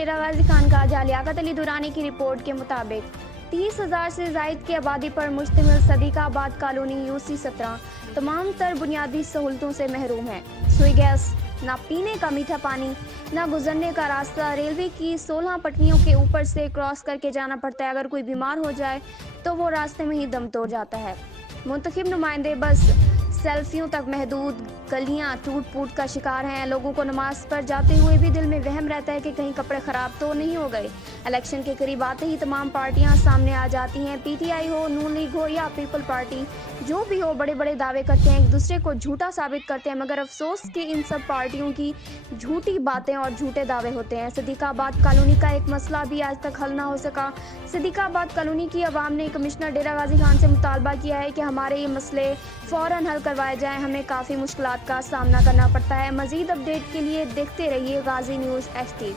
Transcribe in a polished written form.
डेरा गाजी खान का लियाकत अली दुरानी की रिपोर्ट के मुताबिक 30,000 से जायद की आबादी पर मुश्तमिल सदीकाबाद कॉलोनी यूसी 17 तमाम तर बुनियादी सहूलतों से महरूम है। सुई गैस, ना पीने का मीठा पानी, ना गुजरने का रास्ता, रेलवे की 16 पटरियों के ऊपर से क्रॉस करके जाना पड़ता है। अगर कोई बीमार हो जाए तो वो रास्ते में ही दम तोड़ जाता है। मुंतखब नुमाइंदे बस सेल्फियों तक महदूद, गलियां टूट फूट का शिकार हैं। लोगों को नमाज पर जाते हुए भी दिल में वहम रहता है कि कहीं कपड़े खराब तो नहीं हो गए। इलेक्शन के करीब आते ही तमाम पार्टियां सामने आ जाती हैं। पीटीआई हो, नून लीग हो या पीपल पार्टी, जो भी हो, बड़े बड़े दावे करते हैं, एक दूसरे को झूठा साबित करते हैं। मगर अफसोस कि इन सब पार्टियों की झूठी बातें और झूठे दावे होते हैं। सदीकाबाद कॉलोनी का एक मसला भी आज तक हल ना हो सका। सदीकाबाद कॉलोनी की आवाम ने कमिश्नर डेरा गाजी खान से मुतालबा किया है कि हमारे ये मसले फौरन हल करवाए जाएं। हमें काफ़ी मुश्किलात का सामना करना पड़ता है। मज़ीद अपडेट के लिए देखते रहिए गाजी न्यूज़ HD।